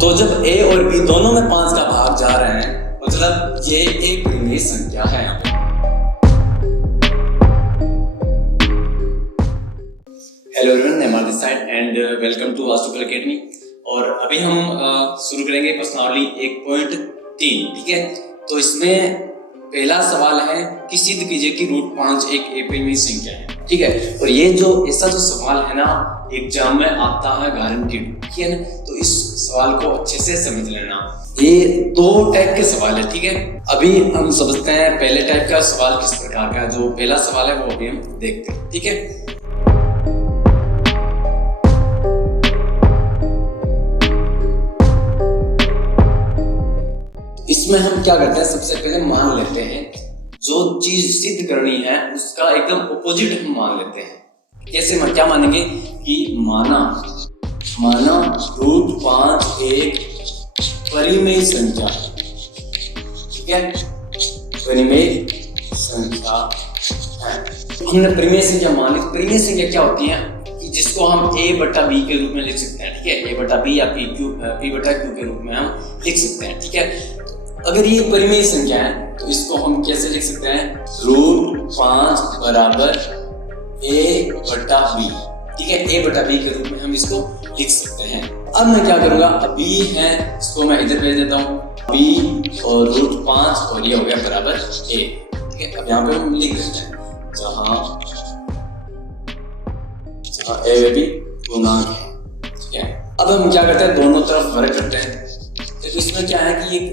तो जब a और b दोनों में 5 का भाग जा रहे हैं मतलब ये एक परिमेय संख्या है। Hello everyone, I am this side and welcome to Vastukala Academy. और अभी हम शुरू करेंगे प्रश्नावली 1.3। ठीक है, तो इसमें पहला सवाल है कि सिद्ध कीजिए कि √5 एक परिमेय संख्या है। ठीक है, और ये जो ऐसा जो सवाल है ना एग्जाम में आता है गारंटीड। ठीक है ना, तो इस सवाल को अच्छे से समझ लेना। ये दो टाइप के सवाल है। ठीक है, अभी हम समझते हैं पहले टाइप का सवाल किस प्रकार का। जो पहला सवाल है वो अभी हम देखते हैं। ठीक है, इसमें हम क्या करते हैं, सबसे पहले मान लेते हैं जो चीज सिद्ध करनी है उसका एकदम ऑपोजिट हम मान लेते हैं। कैसे क्या मानेंगे कि माना √5 एक परिमेय संख्या है। ठीक है, परिमेय संख्या है। हमने परिमेय संख्या मान ली। परिमेय संख्या क्या होती है कि जिसको हम a/b के रूप में लिख सकते हैं। ठीक है, a/b या p/q के रूप में हम लिख सकते हैं। ठीक है, अगर ये परिमेय संख्या है तो इसको हम कैसे लिख सकते हैं, √5 बराबर a/b। ठीक है, a/b के रूप में हम इसको लिख सकते हैं। अब मैं क्या करूंगा, b है इसको मैं इधर भेज देता हूँ, b और √5 और ये हो गया बराबर a। ठीक है, अब यहाँ पे हम लिख देते हैं जहाँ a व b पूर्णांक है। ठीक है, अब हम क्या करते हैं, दोनों तरफ वर्ग करते हैं। तो इसमें क्या है कि एक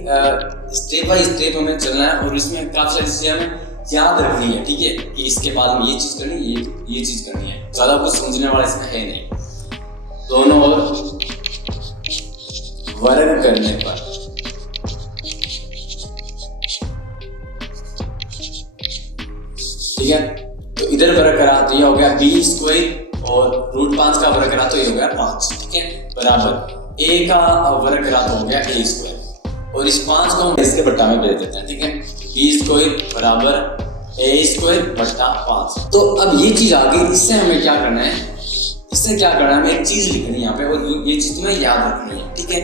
स्टेप बाय स्टेप हमें चलना है और इसमें काफी सारी चीजें हमें याद रखनी है। ठीक है, कि इसके बाद में ये चीज करनी है, ये चीज करनी है। ज्यादा कुछ समझने वाला इसमें है नहीं। दोनों ओर वर्ग करने पर ठीक है, तो इधर वर्ग करा तो ये हो गया b² और √5 का वर्ग करा तो ये हो गया 5। ठीक है, बराबर a का वर्ग करा तो हो गया a² और इस 5 को हम इसके बट्टा में भेज देते हैं। ठीक है, b² बराबर a² बट्टा 5। तो अब ये चीज आ गई। इससे हमें क्या करना है, इससे क्या करना है, हमें एक चीज लिखनी है यहाँ पे और ये चीज तुम्हें याद रखनी है। ठीक है,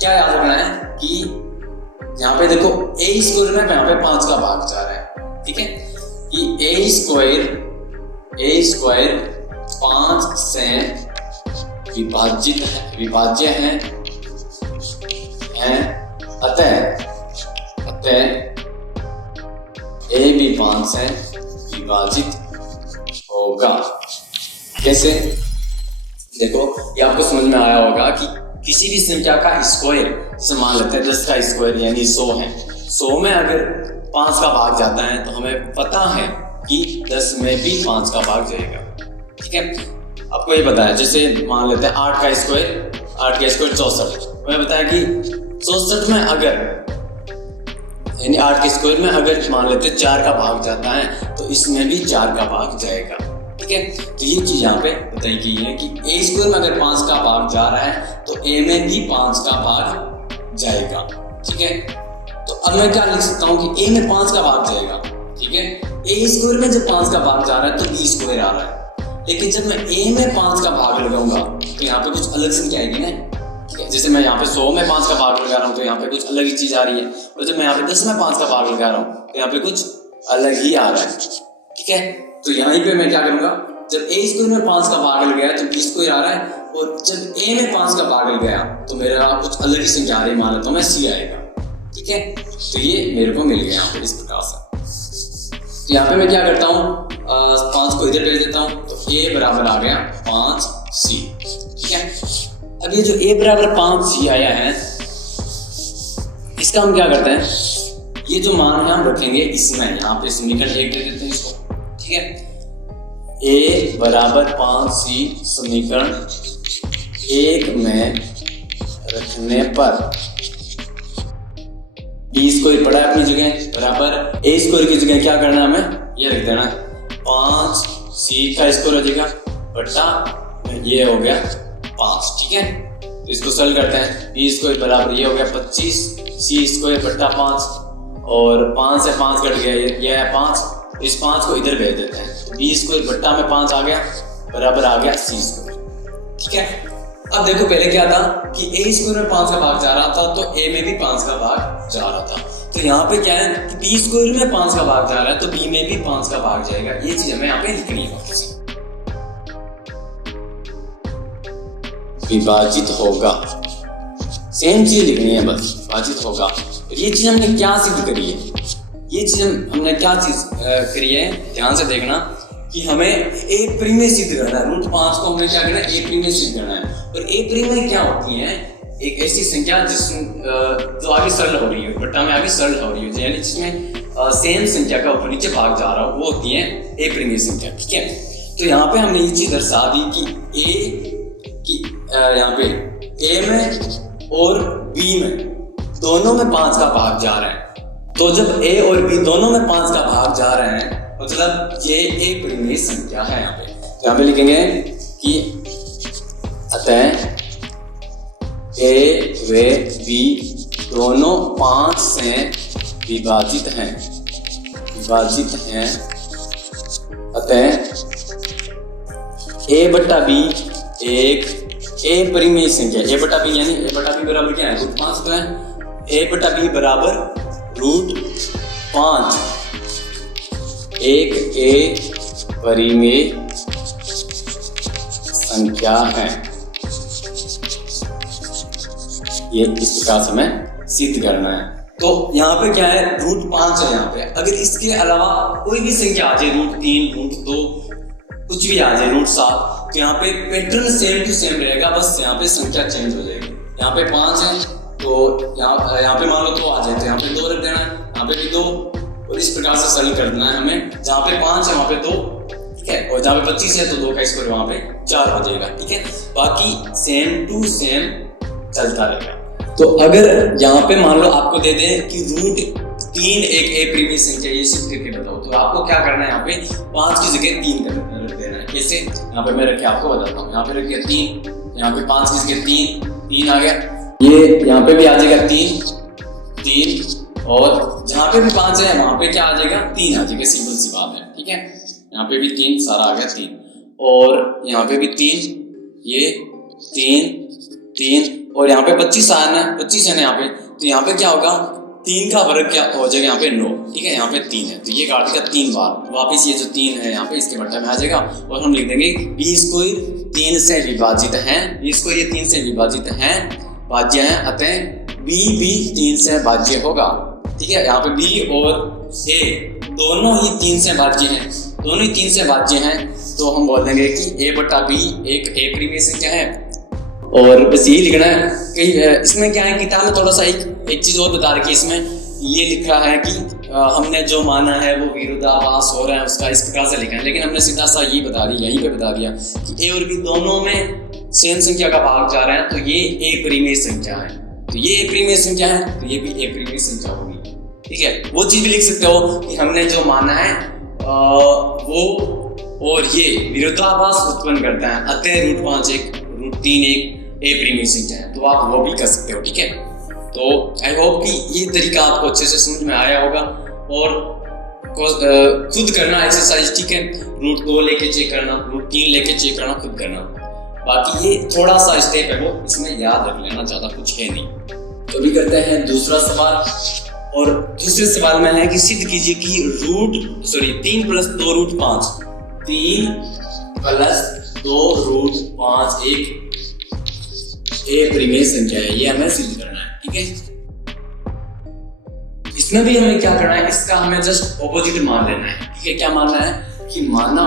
क्या याद रखना है कि यहाँ पे देखो a² में यहाँ पे 5 का भाग जा रहा है। ठीक है, कि a² 5 से विभाज्य है अतः a भी 5 से विभाजित होगा। कैसे, देखो ये आपको समझ में आया होगा कि किसी भी संख्या का स्क्वायर, जैसे मान लेते हैं 10 का स्क्वायर यानी 100 है। 100 में अगर 5 का भाग जाता है तो हमें पता है कि 10 में भी 5 का भाग जाएगा। ठीक है, आपको ये बताया, जैसे मान लेते हैं 8 का स्क्वायर 64। हमें बताया कि 64 में अगर यानी 8 के स्क्वायर में अगर मान लेते हैं 4 का भाग जाता है तो इसमें भी 4 का भाग जाएगा। ठीक है, तो ये चीज यहाँ पे बताई गई है कि a² में अगर 5 का भाग जा रहा है तो a में भी 5 का भाग जाएगा। ठीक है, तो अब मैं क्या लिख सकता हूँ कि a में 5 का भाग जाएगा। ठीक है, a² में जब 5 का भाग जा रहा है तो b² आ रहा है। लेकिन जब मैं a में 5 का भाग लगाऊंगा तो यहाँ पे कुछ अलग संख्या आएगी ना। ठीक है, जैसे मैं यहाँ पे 100 में 5 का भाग लगा रहा हूँ तो यहाँ पे कुछ अलग ही चीज आ रही है, और जब मैं यहाँ पे 10 में 5 का भाग लगा रहा हूँ तो यहाँ पे कुछ अलग ही आ रहा है। ठीक है, तो यहीं पे मैं क्या करूंगा, जब a² में 5 का भाग लग गया तो b² आ रहा है, और जब a में 5 का भाग लग गया तो मेरा कुछ अलग ही संख्या आ रही है, मान लेता हूँ मैं c आएगा। ठीक है, तो ये मेरे को मिल गया यहाँ पे इस प्रकार से। तो यहाँ पे मैं क्या करता हूँ, 5 को इधर भेज देता हूँ तो a बराबर आ गया 5c। ठीक है, अब ये जो a बराबर 5c आया है इसका हम क्या करते हैं, ये जो मान है हम रखेंगे इसमें, यहाँ पे समीकरण 1 दे देते हैं इसको। ठीक है, a बराबर 5c समीकरण 1 में रखने पर b² पड़ा है अपनी जगह बराबर a² की जगह क्या करना है, हमें ये लिख देना 5c का स्क्वायर हो जाएगा बट्टा ये हो गया 5। ठीक है, तो इसको सॉल्व करते हैं, b² बराबर ये हो गया 25 c² बट्टा 5 और 5 से 5 कट गया, ये है 5। इस 5 को इधर भेज देते हैं, b² बट्टा में 5 आ गया बराबर आ गया c²। ठीक है, अब देखो पहले क्या था कि a स्क्वायर में 5 का भाग जा रहा था तो a में भी 5 का भाग जा रहा था। तो यहाँ पे क्या है कि b स्क्वायर में 5 का भाग जा रहा है तो b में भी 5 का भाग जाएगा। ये चीज हमें यहाँ पे लिखनी है। विभाजित होगा, सेम चीज लिखनी है बस, विभाजित होगा। ये चीज हमने क्या सिद्ध करी है, ये चीज हमने क्या चीज करी है, ध्यान से देखना कि हमें ए प्रीम में सिद्ध करना है। रूट 5 को हमने क्या करना है, ए प्रीम में सिद्ध करना है। और ए प्रीम में क्या होती है, एक ऐसी संख्या जो आगे सरल हो रही है, बट्टा में आगे सरल हो रही है, यानी जिसमें सेम संख्या का ऊपर नीचे भाग जा रहा हो, वो होती है ए प्रीम संख्या। ठीक है, तो यहाँ पे हमने ये चीज दर्शा दी कि ए की यहाँ पे ए में और बी में दोनों में 5 का भाग जा रहा है। तो जब ए और बी दोनों में 5 का भाग जा रहे हैं मतलब ये एक परिमेय संख्या है। यहाँ पे लिखेंगे कि अतः ए व बी दोनों 5 से विभाजित हैं, अतः ए बटा बी एक ए परिमेय संख्या, ए बटा बी यानी ए बटा बी बराबर क्या है, रूट 5 तो है। ए बटा बी बराबर रूट 5 एक ए परिमेय संख्या है। ये इस प्रकार से हमें सिद्ध करना है। तो यहाँ पे क्या है, रूट 5 है। यहाँ पे अगर इसके अलावा कोई भी संख्या आ जाए, रूट 3 रूट 2 कुछ भी आ जाए, रूट 7, तो यहाँ पे पैटर्न सेम टू सेम रहेगा, बस यहाँ पे संख्या चेंज हो जाएगी। यहाँ पे 5 है तो यहाँ पे मान लो 2 आ जाए तो यहाँ पे 2 रख देना है, यहाँ पे भी 2, और इस प्रकार से सरल कर देना है हमें। जहाँ पे 5 है वहाँ पे 2, ठीक है, और जहाँ पे 25 है तो 2 का स्क्वायर वहाँ पे 4 हो जाएगा। ठीक है, बाकी सेम टू सेम चलता रहेगा। तो अगर यहाँ पे मान लो आपको दे दें कि रूट 3 एक ए प्रीमियर संख्या, ये सिद्ध करके बताओ, तो आपको क्या करना है, यहाँ पे 5 की जगह 3 रख देना है। कैसे, यहाँ पे मैं रख के आपको बताता हूँ। यहाँ पे रखिए 3, यहाँ पे 5 की जगह 3 आ गया, ये यहाँ पे भी आ जाएगा 3, और जहाँ पे भी 5 है वहाँ पे क्या आ जाएगा, 3 आ जाएगा। सिंपल सी बात है। ठीक है, यहाँ पे भी 3, सारा आ गया 3, और यहाँ पे भी 3, ये 3 और यहाँ पे 25 आना है, 25 है ना यहाँ पे, तो यहाँ पे क्या होगा, 3 का वर्ग क्या हो जाएगा, यहाँ पे 9। ठीक है, यहाँ पे 3 है तो ये काट देगा 3 बार, वापस ये जो 3 है यहाँ पे इसके बट्टा में आ जाएगा, और हम लिख देंगे बी स्क्वायर 3 से विभाजित है, बी स्क्वायर ये 3 से विभाजित है, भाज्य है, अतः बी भी 3 से भाज्य होगा। ठीक है, यहाँ पे बी और ए दोनों ही 3 से भाज्य हैं, दोनों ही 3 से भाज्य हैं, तो हम बोल देंगे कि ए बटा बी एक ए प्रीमियर संख्या है। और बस यही लिखना है। कहीं इसमें क्या है, किताब में थोड़ा सा एक चीज और बता रखी है, इसमें ये लिखा है कि हमने जो माना है वो विरोधाभास हो रहा है, उसका इस प्रकार से लिखा है, लेकिन हमने सीधा सा ये बता दिया, यहीं पे बता दिया कि ए और बी दोनों में सेम संख्या का भाग जा रहा है, तो ये ए प्रीमियर संख्या है, तो ये ए प्रीमियर संख्या है, तो ये भी ए प्रीमियर संख्या होगी। ठीक है, वो चीज भी लिख सकते हो कि हमने जो माना है वो और ये विरोधाभास उत्पन्न करता है, अतः रूट 5 एक रूट 3 एक ए प्रीमियर संख्या है, तो आप वो भी कर सकते हो। ठीक है, तो आई होप कि ये तरीका आपको अच्छे से समझ में आया होगा, और खुद करना एक्सरसाइज। ठीक है, रूट 2 लेके चेक करना, रूट 3 लेके चेक करना, खुद करना। बाकी ये थोड़ा सा स्टेप है, वो इसमें याद रख लेना, ज्यादा कुछ है नहीं। तो अभी करते हैं दूसरा सवाल, और दूसरे सवाल में है कि सिद्ध कीजिए कि 3 प्लस 2 रूट 5, 3 प्लस 2 रूट 5 एक ए प्रीमियर संख्या है, ये हमें सिद्ध करना है। ठीक है, इसमें भी हमें क्या करना है, इसका हमें जस्ट ऑपोजिट मान लेना है। ठीक है, क्या मानना है कि माना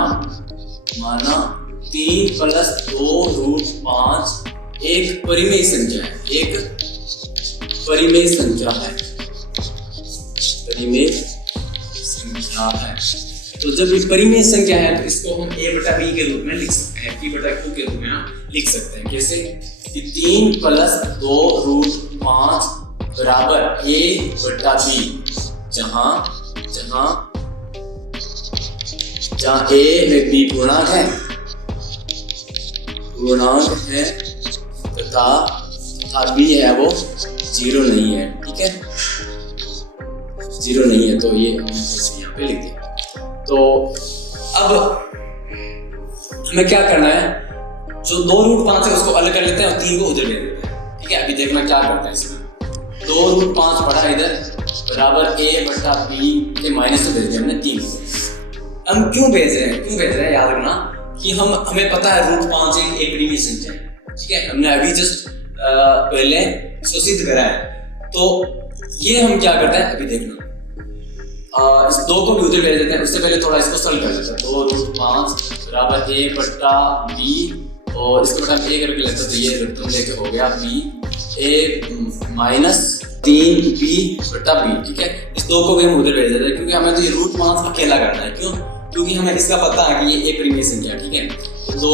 3 प्लस 2 रूट 5 एक परिमेय संख्या है, एक परिमेय संख्या है, परिमेय संख्या है। तो जब ये परिमेय संख्या है तो इसको हम a बटा b के रूप में लिख सकते हैं, p बटा q के रूप में हम लिख सकते हैं। कैसे कि 3 प्लस 2 रूट 5 बराबर a बटा b, जहां a में b पूर्णांक है तथा b है वो 0 नहीं है। ठीक है, 0 नहीं है, तो ये यहाँ पे लिख दिया। तो अब हमें क्या करना है, जो 2√5 है उसको अलग कर लेते हैं और 3 को उधर ले देते हैं। ठीक है, अभी देखना क्या करते हैं इसमें। 2√5 पड़ा इधर बराबर a बटा b के माइनस में भेज दिया हमने 3 को। हम क्यों भेज रहे हैं याद रखना कि हमें पता है √5 एक प्रीमिय संख्या है। ठीक है, हमने अभी जस्ट पहले इसको सिद्ध करा है। तो ये हम क्या करते हैं अभी देखना, इस 2 को भी उधर भेज देते हैं। उससे पहले थोड़ा इसको सॉल्व कर लेते हैं। 2√5 बराबर a बटा b और इसको बटा a करके लेते हैं तो ये रकम लेके हो गया b a माइनस 3b बटा b। ठीक है, इस 2 को भी हम उधर भेज देते हैं क्योंकि हमें तो ये √5 अकेला करना है। क्यों? क्योंकि हमें इसका पता है कि ये a प्रीमिय संख्या। ठीक है, तो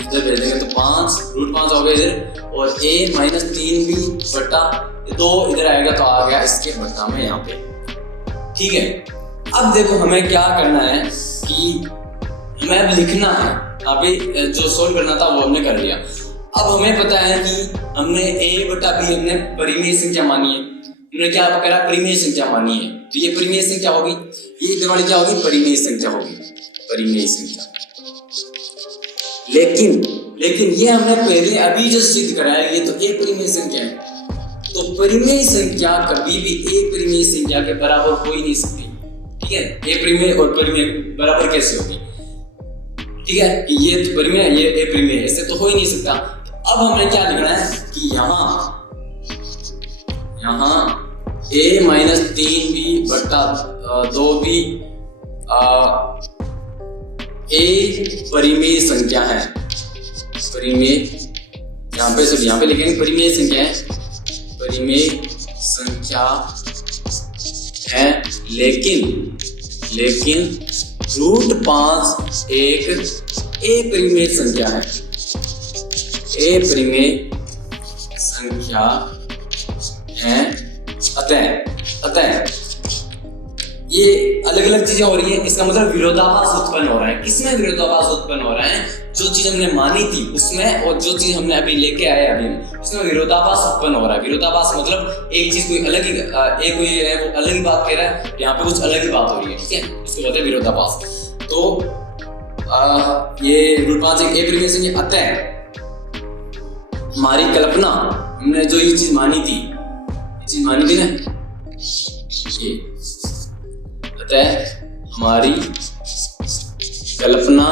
इधर भेज देंगे तो 5√5 हो गया इधर और a माइनस 3b बटा 2 इधर आएगा तो आ गया इसके बटा में यहाँ पे। ठीक है, अब देखो हमें क्या करना है कि हमें अब लिखना है। अभी जो सोल्व करना था वो हमने कर लिया। अब हमें पता है कि हमने a बटा b हमने परिमेय संख्या मानी है। हमने क्या करा? परिमेय संख्या मानी है। तो ये परिमेय संख्या होगी, ये इधर वाली क्या होगी? परिमेय संख्या होगी, परिमेय संख्या। लेकिन ये हमने पहले अभी जो सिद्ध करा है ये तो a परिमेय संख्या है। तो परिमेय संख्या कभी भी a परिमेय संख्या के बराबर हो ही नहीं सकती। ठीक है, a परिमेय और परिमेय बराबर कैसे होगी? ठीक है, कि ये तो परिमेय है ये a परिमेय है, ऐसे तो हो ही नहीं सकता। अब हमने क्या लिखना है कि यहाँ a माइनस 3b बटा 2b a परिमेय संख्या है। परिमेय यहाँ पे लिखेंगे परिमेय संख्या है, परिमेय संख्या है। लेकिन √5 एक a परिमेय संख्या है, a परिमेय संख्या है। अतः ये अलग अलग चीजें हो रही है, इसका मतलब विरोधाभास उत्पन्न हो रहा है। किसमें विरोधाभास उत्पन्न हो रहा है? जो चीज हमने मानी थी उसमें और जो चीज हमने अभी लेके आए अभी उसमें विरोधाभास उत्पन्न हो रहा है। विरोधाभास मतलब एक चीज कोई अलग ही एक कोई है वो अलग ही बात कह रहा है, यहाँ पे कुछ अलग ही बात हो रही है। ठीक है, इसको बोलते हैं विरोधाभास। तो ये √5 एक a परिमेय संख्या। अतः हमारी कल्पना, हमने जो ये चीज मानी थी ना ये, अतः हमारी कल्पना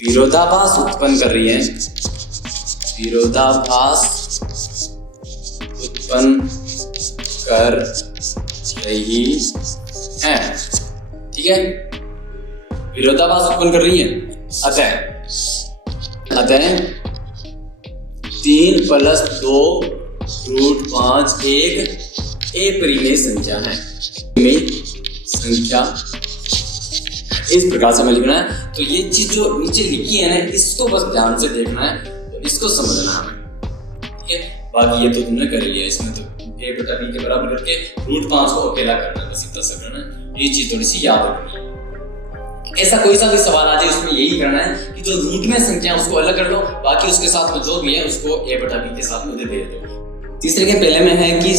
विरोधाभास उत्पन्न कर रही है, विरोधाभास उत्पन्न कर रही है। ठीक है, विरोधाभास उत्पन्न कर रही है। अतः 3 + 2 √5 एक a परिमेय संख्या है। संख्या इस प्रकार से हमें लिखना है। तो ये चीज जो नीचे लिखी है ना इसको बस ध्यान से देखना है, तो इसको समझना है हमें। ठीक है, बाकी ये तो तुमने कर लिया। इसमें तो a बटा b के बराबर करके √5 को अकेला करना है, बस इतना सा करना है। ये चीज थोड़ी सी याद रखनी है। ऐसा कोई सा भी सवाल आ जाए उसमें यही करना है कि जो रूट में संख्या उसको अलग कर लो, बाकी उसके साथ में जो भी है उसको a बटा b के साथ में दे दो। तीसरे के पहले में है कि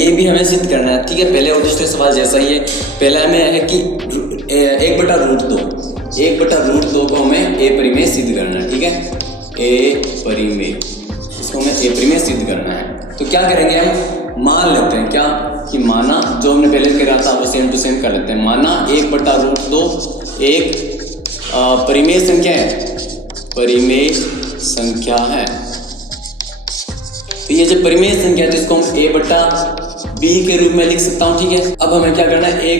ये भी हमें सिद्ध करना है। ठीक है, पहले और दूसरे सवाल जैसा ही है। पहला में है कि 1 बटा √2 को हमें a परिमेय सिद्ध करना है। ठीक है, a परिमेय, इसको हमें a परिमेय सिद्ध करना है। तो क्या करेंगे हम? मान लेते हैं क्या कि माना जो हमने पहले करा था वो सेम टू सेम कर लेते हैं। माना 1 बटा √2 एक परिमेय संख्या है, परिमेय संख्या है। तो ये जो परिमेय संख्या है इसको हम a बटा b के रूप में लिख सकता हूँ। ठीक है, अब हमें क्या करना है?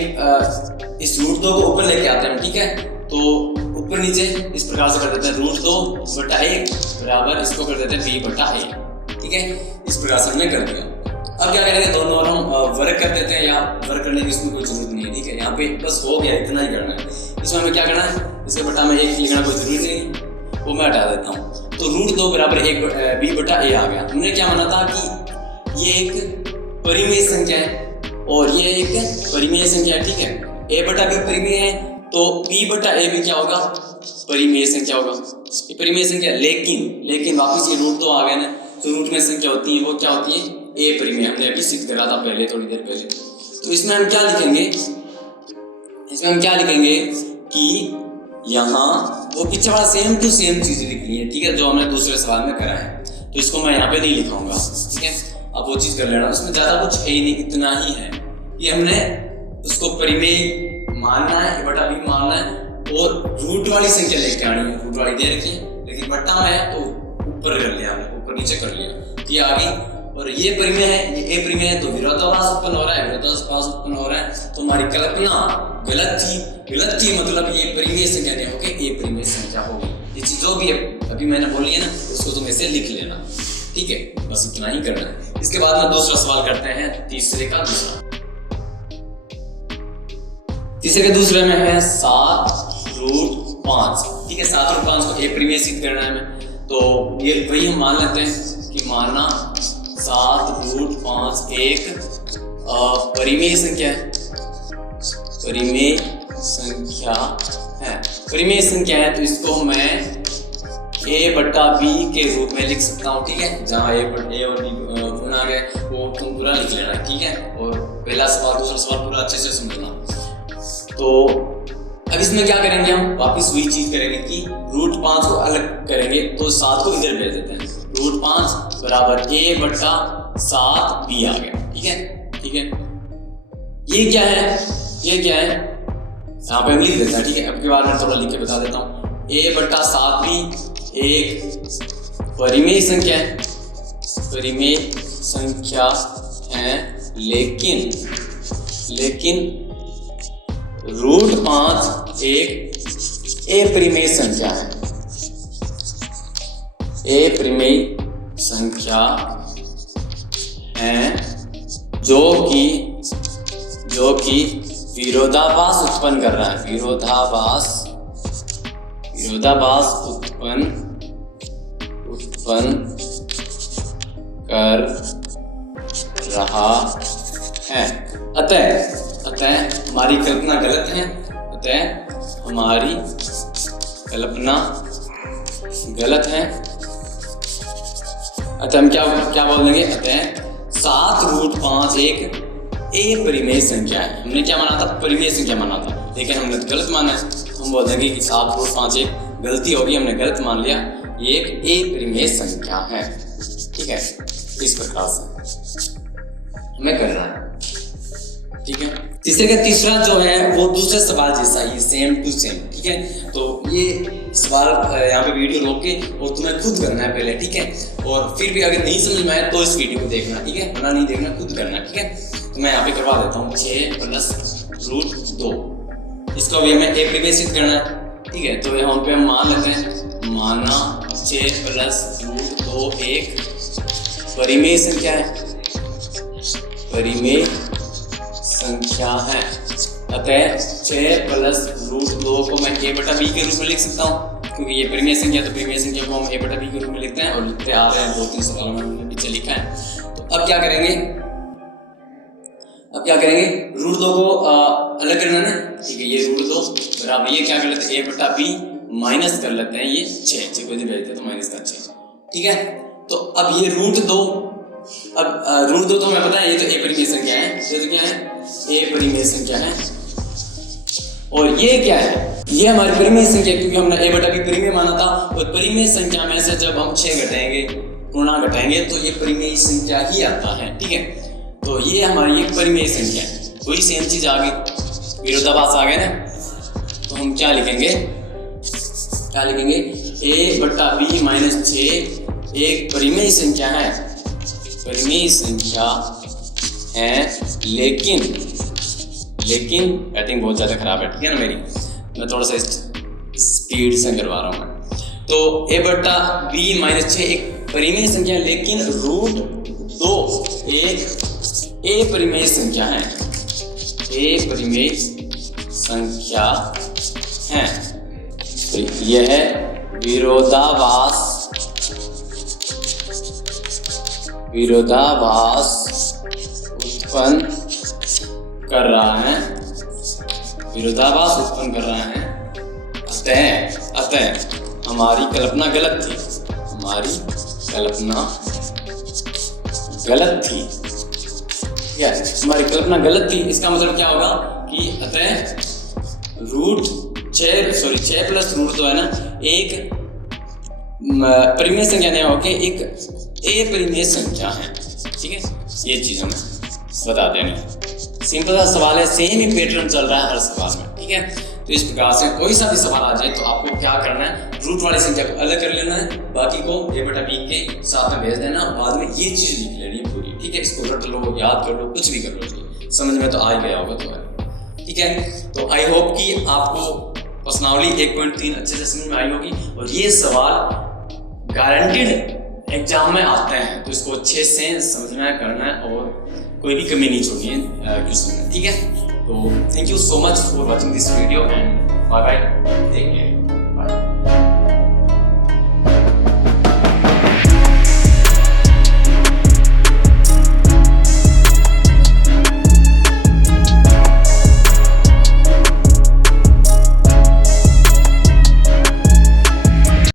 इस √2 को ऊपर लेके आते हैं। ठीक है, तो ऊपर नीचे इस प्रकार से कर देते हैं। √2 बटा 1 बराबर इसको कर देते हैं b बटा a। ठीक है, इस प्रकार से हमने कर दिया। अब क्या करेंगे? दोनों और हम वर्ग कर देते हैं, या वर्ग करने की इसमें कोई जरूरत नहीं है। ठीक है, यहाँ पे बस हो गया, इतना ही करना है। इसमें हमें क्या करना है? इसके बटा में 1 लिखना कोई जरूरी नहीं, वो मैं हटा देता हूँ। तो √2 बराबर b बटा a आ गया। हमने क्या माना था कि ये एक परिमेय संख्या है और ये एक परिमेय संख्या है। ठीक है, a बटा b परिमेय है तो b बटा a भी क्या होगा? परिमेय संख्या होगा। ये परिमेय संख्या। लेकिन वापस ये √2 आ गया ना, तो रूट में संख्या होती है वो क्या होती है? a परिमेय। हमने अभी सिद्ध करा था पहले, थोड़ी देर पहले। तो इसमें हम क्या लिखेंगे? कि यहाँ वो पीछे वाला सेम टू सेम चीज लिखनी है, ठीक है, जो हमने दूसरे सवाल में करा है। तो इसको मैं यहाँ पे नहीं लिखाऊंगा, ठीक है। अब वो चीज कर लेना, उसमें ज्यादा कुछ है ही नहीं, इतना ही है कि हमने उसको परिमेय मानना है, a बटा b मानना है और रूट वाली संख्या लेके आनी है। रूट वाली दे रखी है लेकिन बट्टा में है तो ऊपर कर लिया हमने, ऊपर नीचे कर लिया, ये आ गई। और ये परिमेय है, ये a परिमेय है, तो विरोधाभास उत्पन्न हो रहा है, विरोधाभास उत्पन्न हो रहा है। तो हमारी कल्पना गलत थी, मतलब ये परिमेय संख्या नहीं होगी, ये परिमेय संख्या होगी। ये चीज जो भी अभी मैंने बोली है ना, उसको तुम ऐसे लिख लेना, ठीक है, बस इतना ही करना है। इसके बाद में दूसरा सवाल करते हैं, तीसरे का दूसरा। तीसरे के दूसरे में है 7√5, ठीक है। 7√5 को a परिमेय सिद्ध करना है हमें, तो ये वही हम मान लेते हैं कि मानना 7√5 एक परिमेय संख्या है, परिमेय संख्या है, परिमेय संख्या है। तो इसको मैं a बटा b के रूप में लिख सकता हूँ, ठीक है। जहाँ a और b गुना आ गए वो तुम पूरा लिख लेना, ठीक है। और पहला सवाल दूसरा सवाल पूरा अच्छे से समझना। तो अब इसमें क्या करेंगे, हम वापस वही चीज करेंगे कि √5 को अलग करेंगे, तो 7 को इधर भेज देते हैं। √5 बराबर a बटा 7b आ गया, ठीक है, ठीक है। ये क्या है, ये क्या है, यहाँ पे हम लिख देते हैं, ठीक है। अब के बाद मैं थोड़ा लिख के बता देता हूँ। a बटा 7b एक परिमेय संख्या है, परिमेय संख्या है, लेकिन √5 एक अपरिमेय संख्या है, अपरिमेय संख्या है जो कि विरोधाभास उत्पन्न कर रहा है, विरोधाभास उत्पन्न कर रहा है। अतः हमारी कल्पना गलत है, अतः हमारी कल्पना गलत है। अतः हम क्या बोल देंगे, अतः 7√5 एक अपरिमेय संख्या है। हमने क्या माना था, परिमेय संख्या माना था, लेकिन हमने गलत माना है। हम बोल देंगे कि 7√5 एक गलती होगी, हमने गलत मान लिया, ये एक अपरिमेय संख्या है, ठीक है। इस प्रकार से हमें करना है, ठीक है। तीसरे का तीसरा जो है वो दूसरे सवाल जैसा ही, सेम टू सेम, ठीक है। तो ये सवाल यहाँ पे वीडियो रोक के और तुम्हें खुद करना है पहले, ठीक है। और फिर भी अगर नहीं समझ में आए तो इस वीडियो को देखना, ठीक है, वरना नहीं देखना, खुद करना, ठीक है। तो मैं यहाँ पे करवा देता हूँ 6 + √2, इसको भी हमें a परिमेय सिद्ध करना है, ठीक है। तो यहाँ पे हम मान लेते हैं, माना 6 + √2 एक परिमेय संख्या है, परिमेय संख्या है। अतः 6 + √2 को मैं a बटा b के रूप में लिख सकता हूँ, क्योंकि ये परिमेय संख्या, तो परिमेय संख्या को हम a बटा b के रूप में लिखते हैं और लिखते आ रहे हैं, 2-3 सवालों में हमने पीछे लिखा है। तो अब क्या करेंगे, √2 को अलग करना है, ठीक है। ये √2 बराबर, ये क्या कर लेते हैं, a बटा b माइनस कर लेते हैं, ये 6 को इधर भेजते हैं तो माइनस का 6, ठीक है। तो अब ये √2, अब √2 तो हमें पता है ये तो a परिमेय संख्या है, ये तो क्या है, a परिमेय संख्या है। और ये क्या है, ये हमारी परिमेय संख्या, क्योंकि हमने a बटा b परिमेय माना था। और परिमेय संख्या में से जब हम 6 घटाएंगे, गुणा घटाएंगे, तो ये परिमेय संख्या ही आता है, ठीक है। तो ये हमारी एक परिमेय संख्या है, वही सेम चीज आ गई, विरोधाभास आ गया ना। तो हम क्या लिखेंगे, a बटा b - 6 एक परिमेय संख्या है, परिमेय संख्या है, लेकिन बैटिंग बहुत ज्यादा खराब है, ठीक है ना मेरी, मैं थोड़ा सा स्पीड से करवा रहा हूँ। तो a बटा b - 6 एक परिमेय संख्या है, लेकिन √2 एक a परिमेय संख्या है, a परिमेय संख्या है। तो यह विरोधाभास उत्पन्न कर रहा है, अतः हमारी कल्पना गलत थी, हमारी कल्पना गलत थी। इसका मतलब क्या होगा कि अतः √6 6 प्लस रूट तो है ना, एक परिमेय संख्या नहीं होके एक अपरिमेय संख्या है, ठीक है। ये चीज़ हमें बता देनी, सिंपल सा सवाल है, सेम ही पैटर्न चल रहा है हर सवाल में, ठीक है। तो इस प्रकार से कोई सा भी सवाल आ जाए तो आपको क्या करना है, रूट वाली संख्या को अलग कर लेना है, बाकी को a बटा b के साथ में भेज देना, बाद में ये चीज़ लिख लेनी है पूरी, ठीक है। इसको रट लो, याद कर लो, कुछ भी कर लो, समझ में तो आ ही गया होगा तुम्हारे, ठीक है। तो आई होप कि आपको प्रश्नावली 1.3 अच्छे से समझ में आई होगी, और ये सवाल गारंटीड एग्जाम में आते हैं, तो इसको अच्छे से समझना है, करना है, और कोई भी कमी नहीं छोड़नी है क्वेश्चन में, ठीक है। तो thank you so much for watching this video and bye bye, take care.